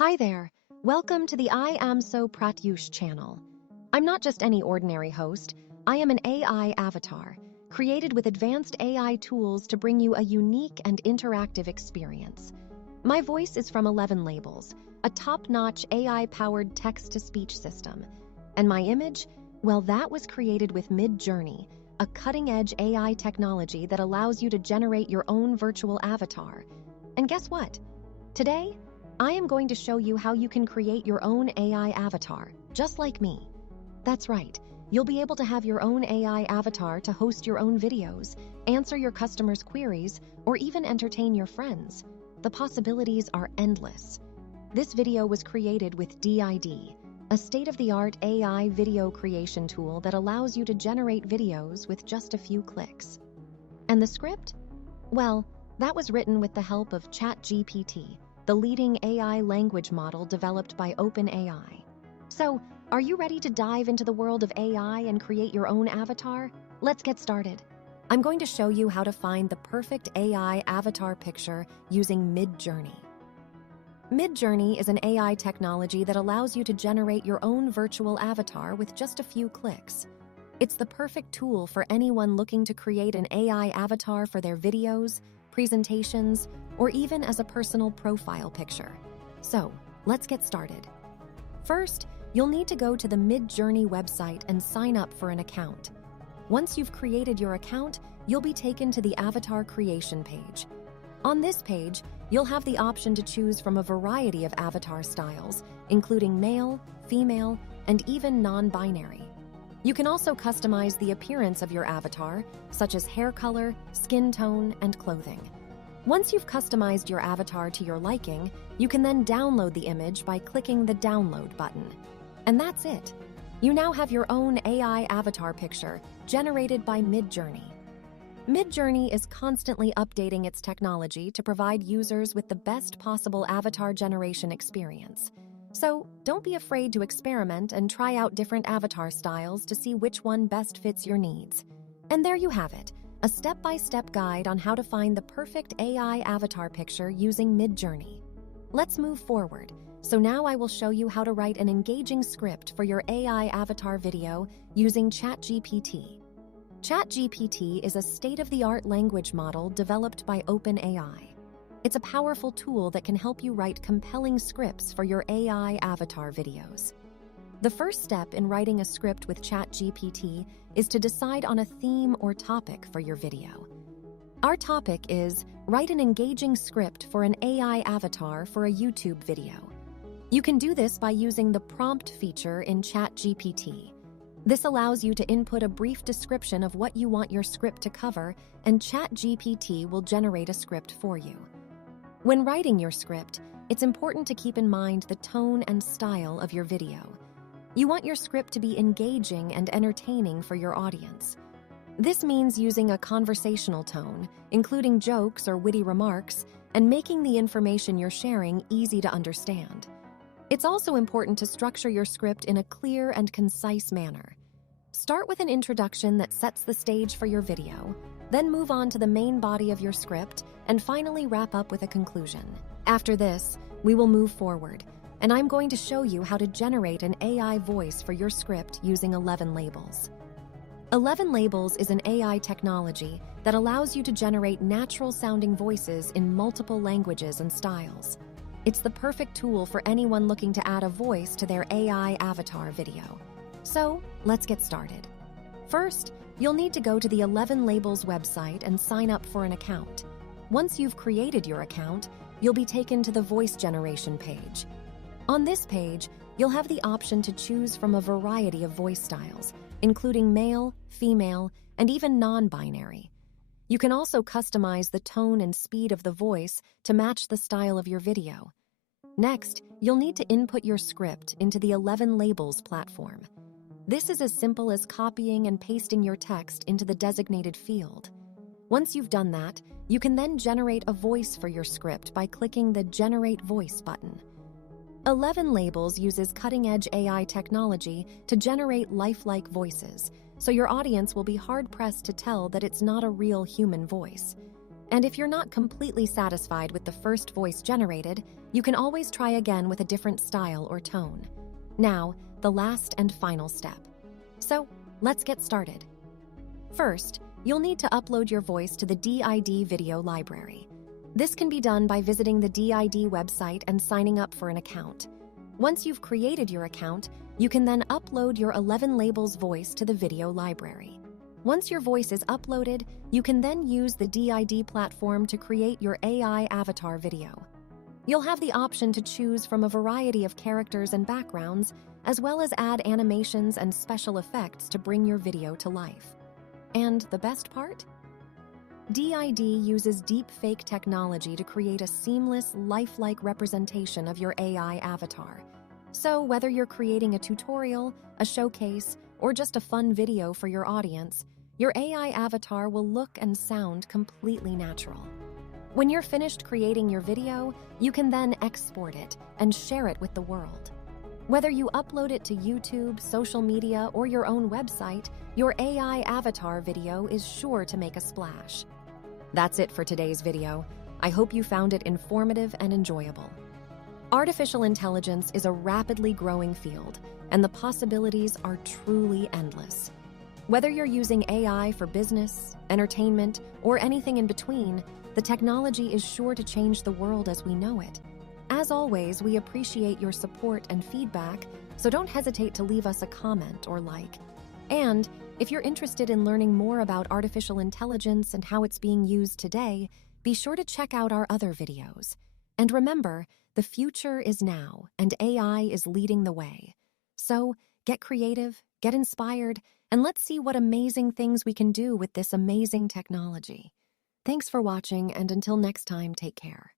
Hi there, welcome to the Iamsoprratyush channel. I'm not just any ordinary host, I am an AI avatar, created with advanced AI tools to bring you a unique and interactive experience. My voice is from ElevenLabs, a top-notch AI-powered text-to-speech system. And my image? Well, that was created with MidJourney, a cutting-edge AI technology that allows you to generate your own virtual avatar. And guess what? Today, I am going to show you how you can create your own AI avatar, just like me. That's right, you'll be able to have your own AI avatar to host your own videos, answer your customers' queries, or even entertain your friends. The possibilities are endless. This video was created with DID, a state-of-the-art AI video creation tool that allows you to generate videos with just a few clicks. And the script? Well, that was written with the help of ChatGPT, the leading AI language model developed by OpenAI. So, are you ready to dive into the world of AI and create your own avatar? Let's get started. I'm going to show you how to find the perfect AI avatar picture using MidJourney. MidJourney is an AI technology that allows you to generate your own virtual avatar with just a few clicks. It's the perfect tool for anyone looking to create an AI avatar for their videos, presentations, or even as a personal profile picture. So, let's get started. First, you'll need to go to the MidJourney website and sign up for an account. Once you've created your account, you'll be taken to the avatar creation page. On this page, you'll have the option to choose from a variety of avatar styles, including male, female, and even non-binary. You can also customize the appearance of your avatar, such as hair color, skin tone, and clothing. Once you've customized your avatar to your liking, you can then download the image by clicking the download button. And that's it. You now have your own AI avatar picture generated by MidJourney. MidJourney is constantly updating its technology to provide users with the best possible avatar generation experience. So, don't be afraid to experiment and try out different avatar styles to see which one best fits your needs. And there you have it, a step-by-step guide on how to find the perfect AI avatar picture using MidJourney. Let's move forward. So now I will show you how to write an engaging script for your AI avatar video using ChatGPT. ChatGPT is a state-of-the-art language model developed by OpenAI. It's a powerful tool that can help you write compelling scripts for your AI avatar videos. The first step in writing a script with ChatGPT is to decide on a theme or topic for your video. Our topic is write an engaging script for an AI avatar for a YouTube video. You can do this by using the prompt feature in ChatGPT. This allows you to input a brief description of what you want your script to cover, and ChatGPT will generate a script for you. When writing your script, it's important to keep in mind the tone and style of your video. You want your script to be engaging and entertaining for your audience. This means using a conversational tone, including jokes or witty remarks, and making the information you're sharing easy to understand. It's also important to structure your script in a clear and concise manner. Start with an introduction that sets the stage for your video, then move on to the main body of your script, and finally wrap up with a conclusion. After this, we will move forward, and I'm going to show you how to generate an AI voice for your script using ElevenLabs. ElevenLabs is an AI technology that allows you to generate natural-sounding voices in multiple languages and styles. It's the perfect tool for anyone looking to add a voice to their AI avatar video. So, let's get started. First, you'll need to go to the ElevenLabs website and sign up for an account. Once you've created your account, you'll be taken to the voice generation page. On this page, you'll have the option to choose from a variety of voice styles, including male, female, and even non-binary. You can also customize the tone and speed of the voice to match the style of your video. Next, you'll need to input your script into the ElevenLabs platform. This is as simple as copying and pasting your text into the designated field. Once you've done that, you can then generate a voice for your script by clicking the Generate Voice button. ElevenLabs uses cutting-edge AI technology to generate lifelike voices, so your audience will be hard-pressed to tell that it's not a real human voice. And if you're not completely satisfied with the first voice generated, you can always try again with a different style or tone. Now, the last and final step. So, let's get started. First, you'll need to upload your voice to the DID video library. This can be done by visiting the DID website and signing up for an account. Once you've created your account, you can then upload your ElevenLabs voice to the video library. Once your voice is uploaded, you can then use the DID platform to create your AI avatar video. You'll have the option to choose from a variety of characters and backgrounds, as well as add animations and special effects to bring your video to life. And the best part? DID uses deepfake technology to create a seamless, lifelike representation of your AI avatar. So whether you're creating a tutorial, a showcase, or just a fun video for your audience, your AI avatar will look and sound completely natural. When you're finished creating your video, you can then export it and share it with the world. Whether you upload it to YouTube, social media, or your own website, your AI avatar video is sure to make a splash. That's it for today's video. I hope you found it informative and enjoyable. Artificial intelligence is a rapidly growing field, and the possibilities are truly endless. Whether you're using AI for business, entertainment, or anything in between, the technology is sure to change the world as we know it. As always, we appreciate your support and feedback, so don't hesitate to leave us a comment or like. And if you're interested in learning more about artificial intelligence and how it's being used today, be sure to check out our other videos. And remember, the future is now, and AI is leading the way. So, get creative, get inspired, and let's see what amazing things we can do with this amazing technology. Thanks for watching, and until next time, take care.